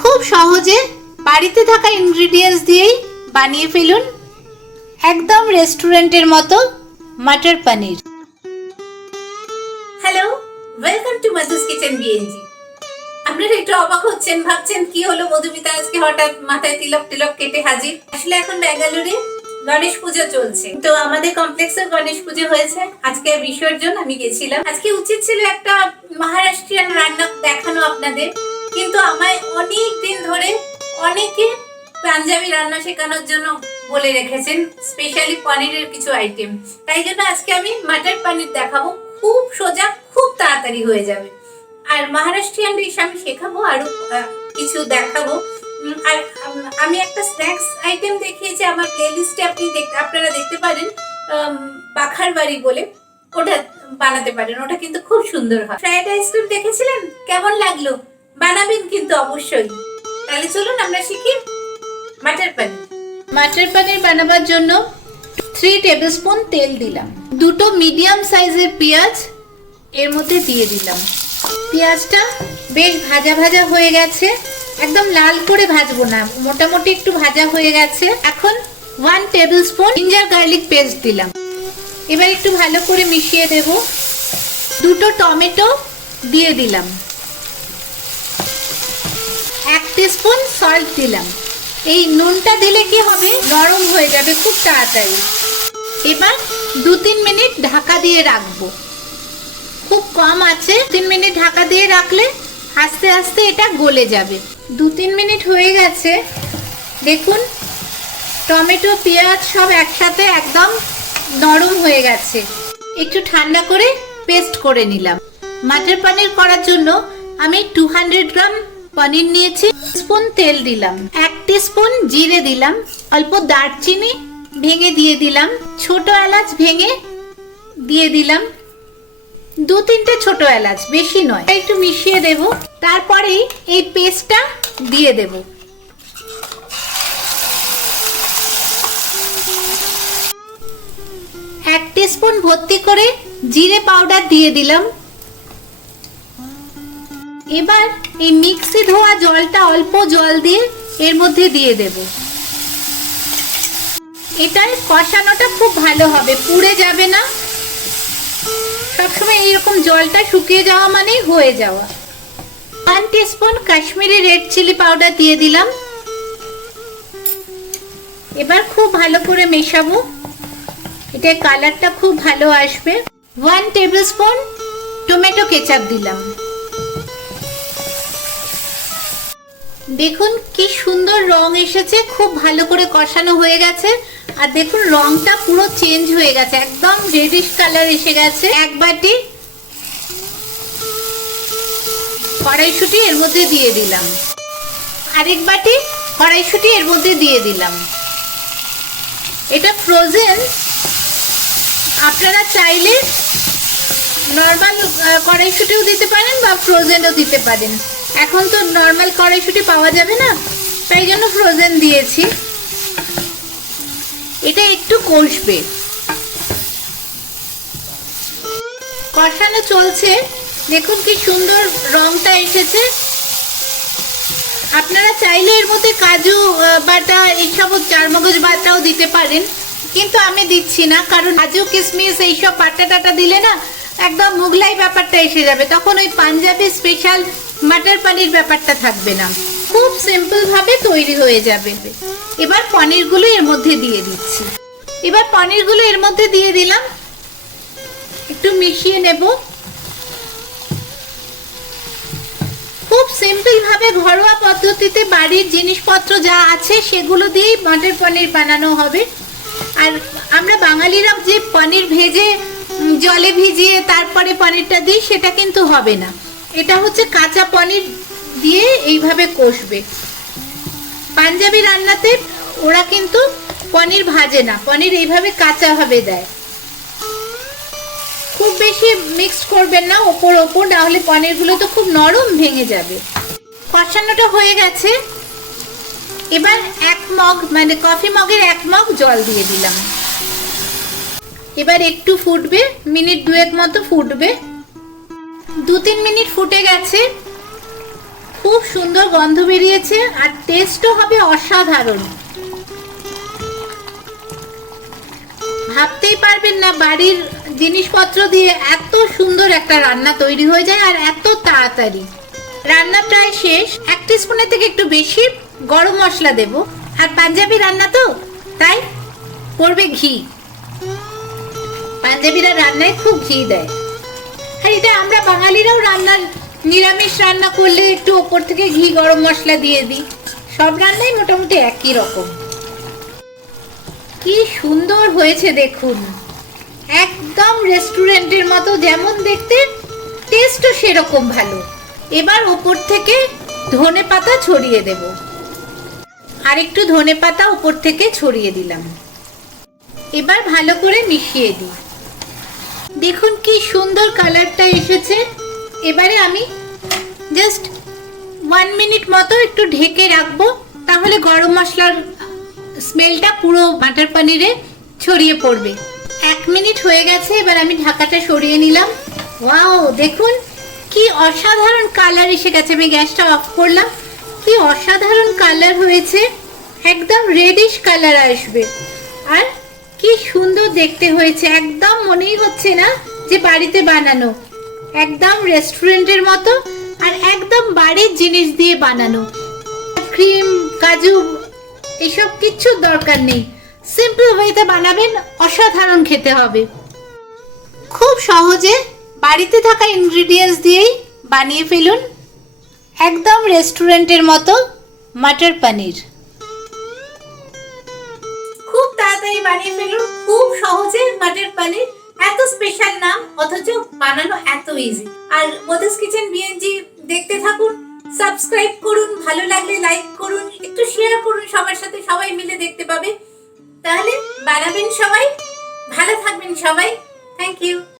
খুব সহজে বাড়িতে থাকা ইনগ্রিডিয়েন্টস দিয়েই বানিয়ে ফেলুন একদম রেস্টুরেন্টের মতো matar paneer. Hello, welcome to Madhu's kitchen বিএনজি। আপনারা একটু অবাক হচ্ছেন, ভাবছেন কি হলো মধুমিতা আজকে হঠাৎ মাথায় তিলক টিলক কেটে হাজির। আসলে এখন ব্যাঙ্গালোরে গণেশ পুজো চলছে, তো আমাদের কমপ্লেক্সে গণেশ পুজো হয়েছে। আজকে বিসর্জন আমি গেছিলাম। আজকে উচিত ছিল একটা মহারাষ্ট্রিয়ান রান্না দেখানো আপনাদের, কিন্তু আমায় অনেক দিন ধরে অনেকে পাঞ্জাবি রান্না শেখানোর জন্য বলে রেখেছেন, স্পেশালি পনিরের কিছু আইটেম। তাই জন্য আজকে আমি মাটার পনির দেখাবো। খুব সোজা, খুব তাড়াতাড়ি হয়ে যাবে। আর মহারাষ্ট্রিয়ান ডিশ আমি শেখাবো, আরো কিছু দেখাবো। আর আমি একটা স্ন্যাক্স আইটেম দেখিয়েছি আমার প্লেলিস্টে, আপনারা দেখতে পারেন, পাখার বাড়ি বলে, ওটা বানাতে পারেন। ওটা কিন্তু খুব সুন্দর হয়। ফ্রাইড আইসক্রিম দেখেছিলেন, কেমন লাগলো? বানাবেন কিন্তু অবশ্যই। তাহলে চলুন আমরা শিখি মাটার পনির। মাটার পনির বানাবার জন্য 3 টেবিলস্পুন তেল দিলাম। 2টো মিডিয়াম সাইজের পেঁয়াজ এর মধ্যে দিয়ে দিলাম। পেঁয়াজটা বেশ ভাজা ভাজা হয়ে গেছে, একদম লাল করে ভাজবো না, মোটামুটি একটু ভাজা হয়ে গেছে। এখন 1 টেবিলস্পুন জিঞ্জার গার্লিক পেস্ট দিলাম। এবার একটু ভালো করে মিশিয়ে দেব। 2টো টমেটো দিয়ে দিলাম। 1 টিস্পুন সল্ট দিলাম। এই নুনটা দিলে কি হবে, নরম হয়ে যাবে খুব তাড়াতাড়ি। এবার 2-3 মিনিট ঢাকা দিয়ে রাখবো। খুব কম আছে, 3 মিনিট ঢাকা দিয়ে রাখলে আস্তে আস্তে এটা গলে যাবে। 2-3 মিনিট হয়ে গেছে, দেখুন টমেটো পেঁয়াজ সব একসাথে একদম নরম হয়ে গেছে। একটু ঠান্ডা করে পেস্ট করে নিলাম। মাটার পনির করার জন্য আমি 200 গ্রাম পনির নিয়েছি। স্পুন তেল দিলাম, 1 টিস্পুন জিরে দিলাম, অল্প দারচিনি ভেঙে দিয়ে দিলাম, ছোট এলাচ ভেঙে দিয়ে দিলাম, 2-3টে ছোট এলাচ, বেশি নয়। একটু মিশিয়ে দেব। তারপরে এই পেস্টটা দিয়ে দেব। এক টিস্পুন ভর্তি করে জিরে পাউডার দিয়ে দিলাম। এবার এই মিক্সি ধোয়া জলটা অল্প জল দিয়ে এর মধ্যে দিয়ে দেব। এটার কষানোটা খুব ভালো হবে, পুড়ে যাবে না। সবসময় এইরকম জলটা শুকিয়ে যাওয়া মানেই হয়ে যাওয়া। 1 teaspoon Kashmiri red chilli powder দিয়ে দিলাম। এবার খুব ভালো করে মেশাবো, এটার কালারটা খুব ভালো আসবে। 1 টেবিলস্পুন টমেটো কেচাপ দিলাম। দেখুন কি সুন্দর রং এসেছে, খুব ভালো করে কষানো হয়ে গেছে। আর দেখুন রংটা পুরো চেঞ্জ হয়ে গেছে, একদম রেডিশ কালার এসে গেছে। 1 বাটি কড়াইশুঁটি এর মধ্যে দিয়ে দিলাম। আরেক বাটি কড়াইশুঁটি এর মধ্যে দিয়ে দিলাম। এটা ফ্রোজেন, আপনারা চাইলে নর্মাল কড়াইশুঁটিও দিতে পারেন বা ফ্রোজেনও দিতে পারেন। এখন তো নর্মাল কড়াইশুঁটি পাওয়া যাবে না, তাই জন্য ফ্রোজেন দিয়েছি। এটা একটু কষবে, কষানো চলছে। দেখুন কি সুন্দর রংটা এসেছে। আপনারা চাইলে এর মধ্যে কাজু বাটা, এইসব চারমগজ বাটাও দিতে পারেন, কিন্তু আমি দিচ্ছি না, কারণ কাজু কিশমিশ এইসব বাটা টাটা দিলে না একদম মুগলাই ব্যাপারটা এসে যাবে, তখন ওই পাঞ্জাবি স্পেশাল মাটার পনির ব্যাপারটা থাকবে না। খুব সিম্পল ভাবে তৈরি হয়ে যাবে। এবার পনিরগুলো এর মধ্যে দিয়ে দিচ্ছি। এবার পনিরগুলো এর মধ্যে দিয়ে দিলাম, একটু মিশিয়ে নেব। খুব সিম্পল ভাবে ঘরোয়া পদ্ধতিতে বাড়ির জিনিসপত্র যা আছে সেগুলো দিয়েই মাটার পনির বানানো হবে। আর আমরা বাঙালিরা যে পনির ভেজে জলে ভিজিয়ে তারপরে পনিরটা দিই, সেটা কিন্তু হবে না। এটা হচ্ছে কাঁচা পনির দিয়ে এইভাবে কষবে। পাঞ্জাবি রান্নাতে ওরা কিন্তু পনির ভাজে না, পনির এইভাবে কাঁচা ভাবে দেয়। খুব বেশি মিক্সড করবেন না ওপর ওপর, না হলে পনিরগুলো তো খুব নরম, ভেঙে যাবে। কষানোটা হয়ে গেছে। এবার 1 মগ, মানে কফি মগের 1 মগ জল দিয়ে দিলাম। এবার একটু ফুটবে, মিনিট 2 মতো ফুটবে। 2-3 মিনিট ফুটে গেছে। খুব সুন্দর গন্ধ বেরিয়েছে আর টেস্টও হবে অসাধারণ। ভাবতেই পারবেন না বাড়ির জিনিসপত্র দিয়ে এত সুন্দর একটা রান্না তৈরি হয়ে যায় আর এত তাড়াতাড়ি। রান্না প্রায় শেষ। 1 টিস্পুনের থেকে একটু বেশি গরম মশলা দেব, আর পাঞ্জাবি রান্না তো তাই পড়বে ঘি। পাঞ্জাবিরা রান্নায় খুব ঘি দেয়, আর এটা আমরা বাঙালিরাও নিরামিষ রান্না করলে একটু ওপর থেকে ঘি গরম মশলা দিয়ে দিই। সব রান্নাই মোটামুটি একই রকম। কি সুন্দর হয়েছে দেখুন, একদম রেস্টুরেন্টের মতো যেমন দেখতে, টেস্টও সেরকম ভালো। এবার ওপর থেকে ধনেপাতা ছড়িয়ে দেব, আর একটু ধনেপাতা উপর থেকে ছড়িয়ে দিলাম। এবার ভালো করে মিশিয়ে দিই। দেখুন কি সুন্দর কালারটা এসেছে। এবারে আমি জাস্ট 1 মিনিট মতো একটু ঢেকে রাখবো, তাহলে গরম মশলার স্মেলটা পুরো মাটার পনিরে ছড়িয়ে পড়বে। 1 মিনিট হয়ে গেছে, এবার আমি ঢাকাটা সরিয়ে নিলাম। ওয়াও, দেখুন কি অসাধারণ কালার এসে গেছে। আমি গ্যাসটা অফ করলাম। কি অসাধারণ কালার হয়েছে, একদম রেডিশ কালার আসবে, আর কি সুন্দর দেখতে হয়েছে। একদম মনেই হচ্ছে না যে বাড়িতে বানানো, একদম রেস্টুরেন্টের মতো, আর একদম বাড়ির জিনিস দিয়ে বানানো। ক্রিম, কাজু এসব কিচ্ছুর দরকার নেই। সিম্পল ওয়েতে বানাবেন, অসাধারণ খেতে হবে। খুব সহজে বাড়িতে থাকা ইনগ্রিডিয়েন্টস দিয়েই বানিয়ে ফেলুন একদম রেস্টুরেন্টের মতো মাটার পনির। খুব তাড়াতাড়ি বানিয়ে ফেলুন, খুব সহজে মাটার পনির। এত স্পেশাল নাম, অথচ বানানো এত ইজি। আর মধুস কিচেন বিএনজি দেখতে থাকুন, সাবস্ক্রাইব করুন, ভালো লাগলে লাইক করুন, একটু শেয়ার করুন সবার সাথে, সবাই মিলে দেখতে পাবে। তাহলে বানাবেন সবাই, ভালো থাকবেন সবাই। Thank you.